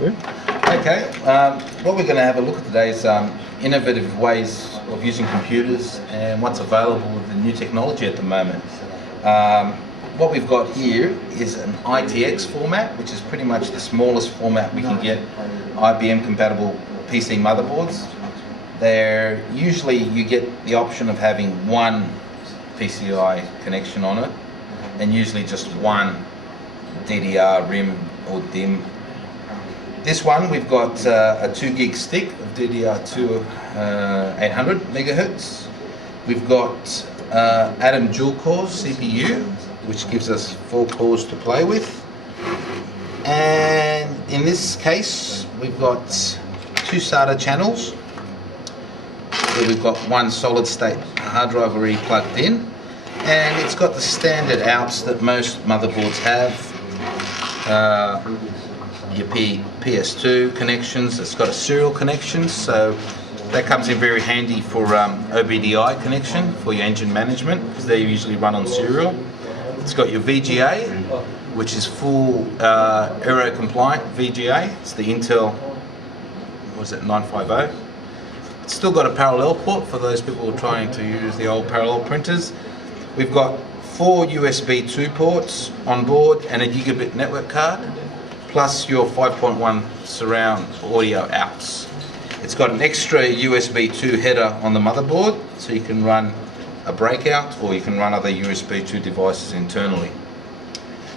Yeah. Okay, what we're going to have a look at today is innovative ways of using computers and what's available with the new technology at the moment. What we've got here is an ITX format, which is pretty much the smallest format we can get IBM compatible PC motherboards. They're usually, you get the option of having one PCI connection on it, and usually just one DDR, RIM or DIM. This one, we've got a 2 gig stick of DDR2 800 megahertz. We've got Atom dual cores CPU, which gives us 4 cores to play with. And in this case, we've got 2 SATA channels. So we've got one solid state hard drive already plugged in, and it's got the standard outs that most motherboards have. Your PS2 connections. It's got a serial connection, so that comes in very handy for OBDI connection for your engine management, because they usually run on serial. It's got your VGA, which is full Aero compliant VGA. It's the Intel, what was it, 950. It's still got a parallel port for those people who are trying to use the old parallel printers. We've got 4 USB 2 ports on board and a gigabit network card, plus your 5.1 surround audio outs. It's got an extra USB 2 header on the motherboard, so you can run a breakout or you can run other USB 2 devices internally.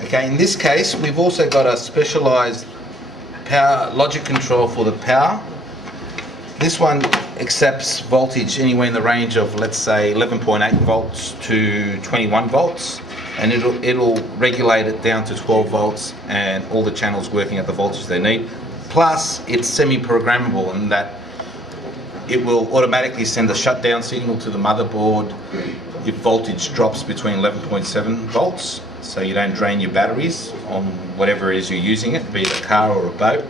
Okay, in this case we've also got a specialized power logic control for the power. This one accepts voltage anywhere in the range of, let's say, 11.8 volts to 21 volts, and it'll regulate it down to 12 volts and all the channels working at the voltage they need. Plus it's semi-programmable in that it will automatically send a shutdown signal to the motherboard if voltage drops between 11.7 volts, so you don't drain your batteries on whatever it is you're using it, be it a car or a boat.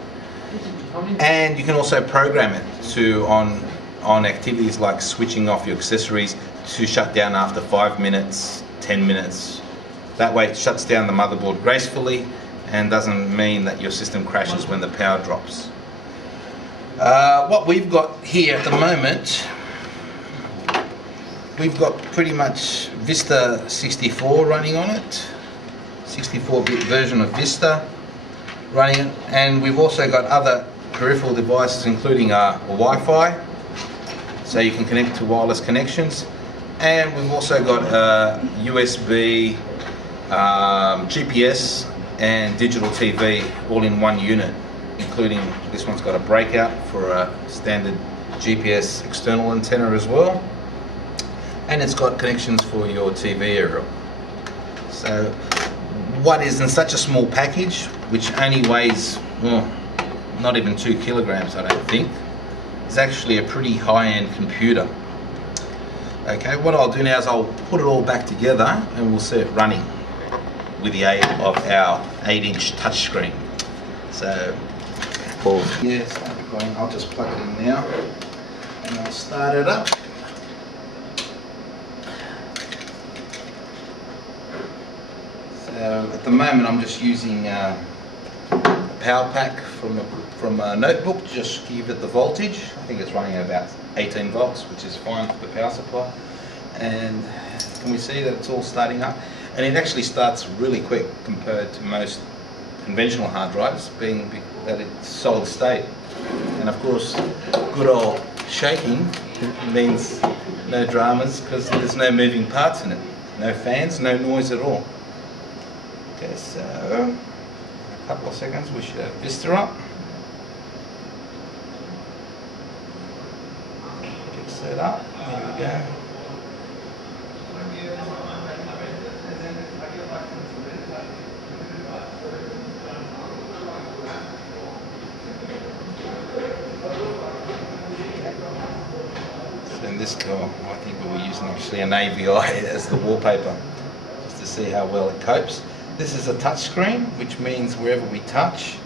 And you can also program it to on activities like switching off your accessories to shut down after 5 minutes, 10 minutes. That way it shuts down the motherboard gracefully and doesn't mean that your system crashes when the power drops. What we've got here at the moment, we've got pretty much Vista 64 running on it, 64-bit version of Vista running it, and we've also got other peripheral devices including Wi-Fi, so you can connect to wireless connections, and we've also got USB, GPS and digital TV all in one unit, including this one's got a breakout for a standard GPS external antenna as well, and it's got connections for your TV aerial. So what is in such a small package, which only weighs not even 2 kilograms, I don't think, is actually a pretty high-end computer. Okay, what I'll do now is I'll put it all back together and we'll see it running with the aid of our 8-inch touchscreen. So, yeah, start it going. I'll just plug it in now and I'll start it up. So at the moment I'm just using a power pack from a notebook to just give it the voltage. I think it's running at about 18 volts, which is fine for the power supply. And can we see that it's all starting up? And it actually starts really quick compared to most conventional hard drives, being that it's solid state. And of course, good old shaking means no dramas, because there's no moving parts in it. No fans, no noise at all. Okay, so a couple of seconds we should have Vista up. Fix that up. There we go. So in this car, I think we were using actually an AVI as the wallpaper, just to see how well it copes. This is a touch screen, which means wherever we touch,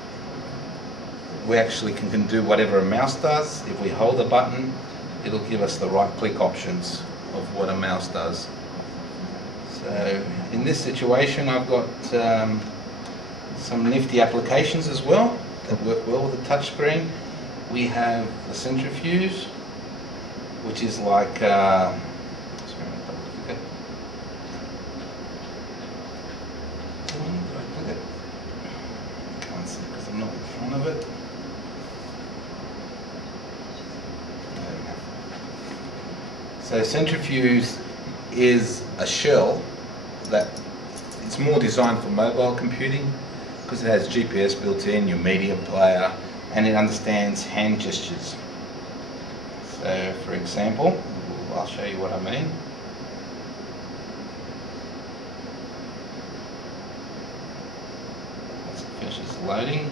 we actually can do whatever a mouse does. If we hold a button, it'll give us the right click options of what a mouse does. So in this situation, I've got some nifty applications as well. that work well with the touchscreen. We have the centrifuge, which is like can't see because I'm not in front of it. There we go. So centrifuge is a shell that it's more designed for mobile computing because it has GPS built in, your media player, and it understands hand gestures. So for example, I'll show you what I mean. Once it finishes loading,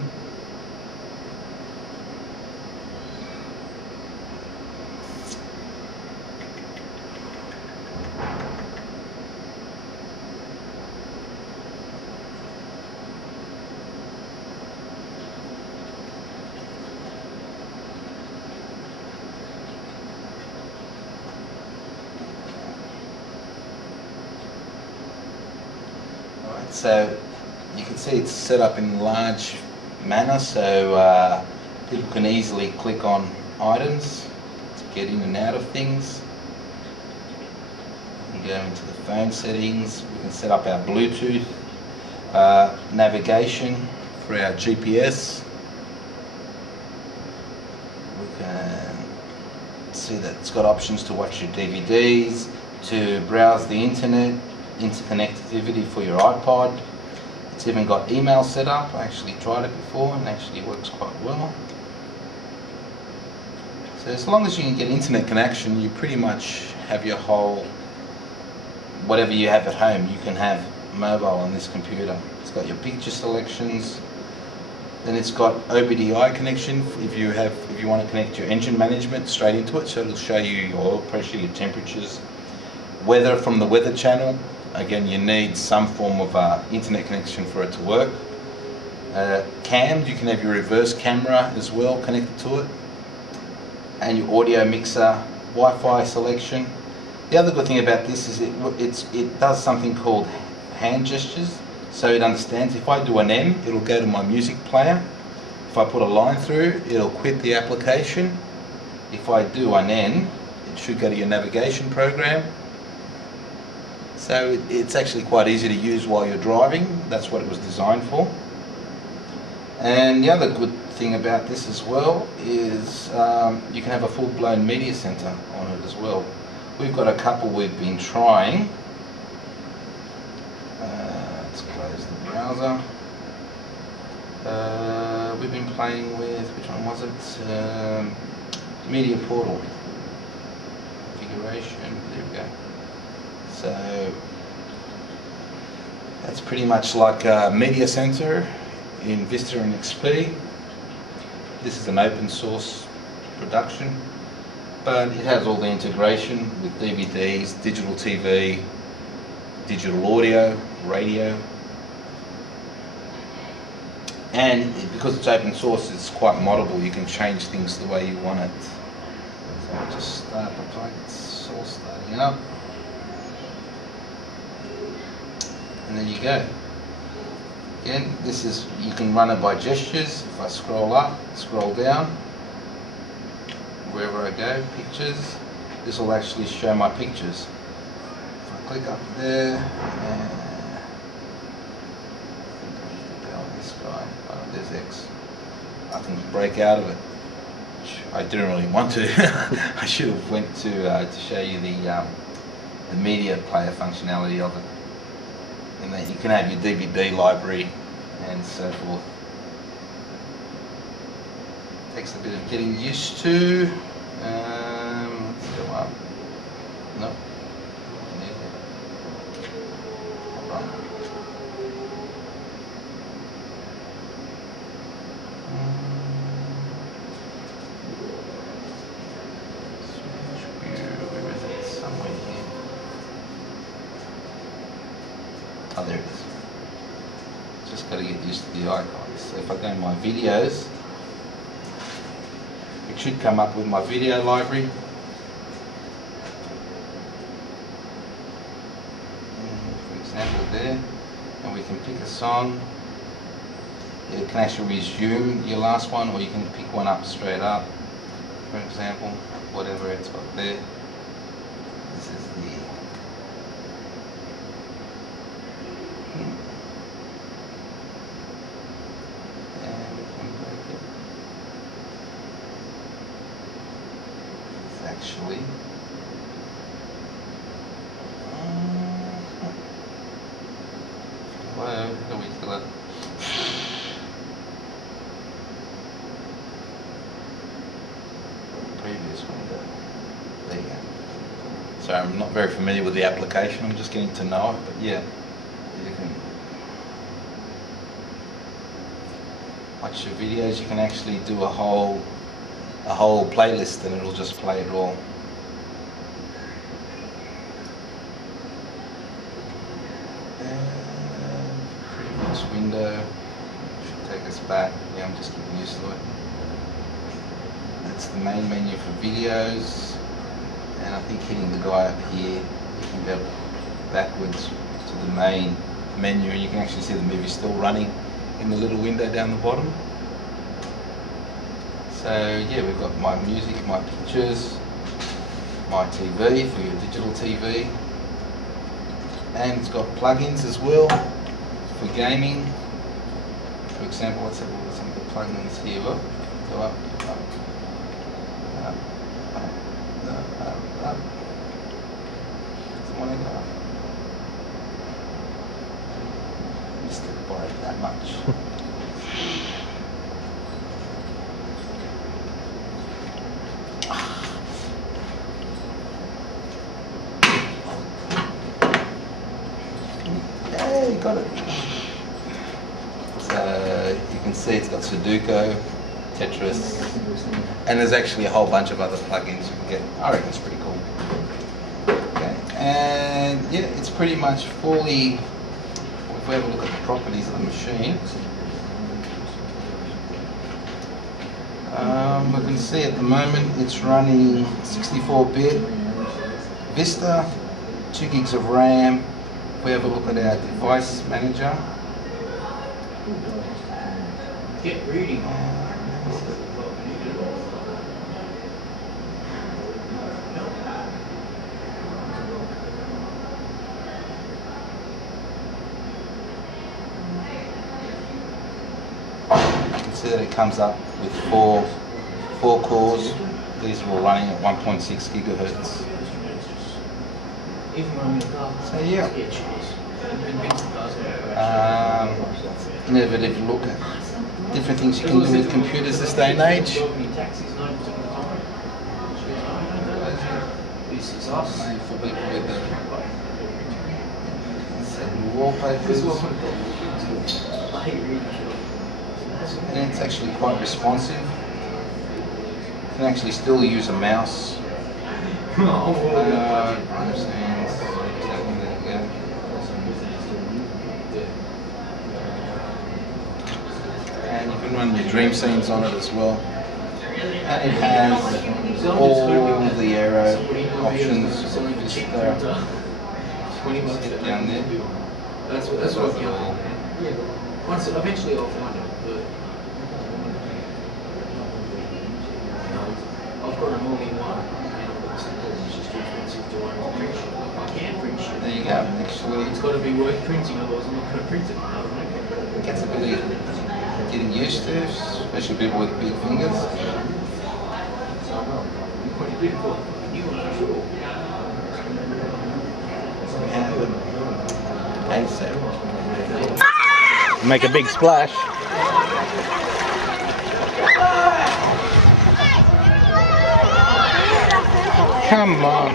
so you can see it's set up in large manner, so people can easily click on items to get in and out of things. We can go into the phone settings, we can set up our Bluetooth, navigation for our GPS. We can see that it's got options to watch your DVDs, to browse the internet, interconnectivity for your iPod. It's even got email set up. I actually tried it before and actually works quite well. So as long as you can get internet connection, you pretty much have your whole, whatever you have at home, you can have mobile on this computer. It's got your picture selections, then it's got OBDI connection if you want to connect your engine management straight into it, so it'll show you your oil pressure, your temperatures, weather from the weather channel. Again, you need some form of internet connection for it to work. Cams, you can have your reverse camera as well connected to it, and your audio mixer, Wi-Fi selection. The other good thing about this is it does something called hand gestures, so it understands if I do an M, it'll go to my music player. If I put a line through, it'll quit the application. If I do an N, it should go to your navigation program. So it's actually quite easy to use while you're driving. That's what it was designed for. And the other good thing about this as well is you can have a full-blown media center on it as well. We've got a couple we've been trying. Let's close the browser. We've been playing with, which one was it? Media Portal. Configuration, there we go. So that's pretty much like a media center in Vista and XP. This is an open source production, but it has all the integration with DVDs, digital TV, digital audio, radio, and because it's open source, it's quite moddable. You can change things the way you want it. So I'll just start the plug. It's all starting up. And there you go. Again, this is, you can run it by gestures. If I scroll up, scroll down, wherever I go, pictures, this will actually show my pictures. If I click up there, and this guy, oh, there's X. I can break out of it. I didn't really want to. I should have went to show you the media player functionality of it. And then you can have your DVD library and so forth. Takes a bit of getting used to. Let's go up. No. Hold on. Where is it? Somewhere here. Oh, there it is. Just got to get used to the icons. So if I go to my videos, it should come up with my video library. For example there, and we can pick a song. You can actually resume your last one, or you can pick one up straight up, for example, whatever it's got there. This is the and we can break it. It's actually hello, how do we kill it? Previous window. There you go. So I'm not very familiar with the application, I'm just getting to know it, but yeah, you can watch your videos. You can actually do a whole playlist and it'll just play it all. And previous window should take us back. Yeah, I'm just getting used to it. That's the main menu for videos, and I think hitting the guy up here, you can go backwards to the main menu, and you can actually see the movie still running in the little window down the bottom. So yeah, we've got my music, my pictures, my TV for your digital TV, and it's got plugins as well for gaming. For example, let's have a look at some of the plugins here. Look, go up, up. Up. Someone go up. Missed it by that much. Hey, got it. So you can see it's got Sudoku, Tetris, and there's actually a whole bunch of other plugins you can get. I reckon it's pretty cool. Okay, and yeah, it's pretty much fully, if we have a look at the properties of the machine, we can see at the moment it's running 64-bit Vista, 2 gigs of RAM. If we have a look at our device manager, get reading. see that it comes up with four cores. These are all running at 1.6 gigahertz. So yeah, innovative look at different things you can do with computers this day and age. Made for people with certain wallpapers. And it's actually quite responsive. You can actually still use a mouse. And you can run your dream scenes on it as well. And it has all the arrow options. Just get down there. That's what once eventually I'll find it. But I've got an all-in-one, and I've got something that's just too expensive to own print shit. I can print shit. There you go. Actually, it's got to be worth printing, otherwise I'm not going to print it. It gets a bit of getting used to, especially people with big fingers. Quite difficult. You want to sure. Okay, so make a big splash. Come on.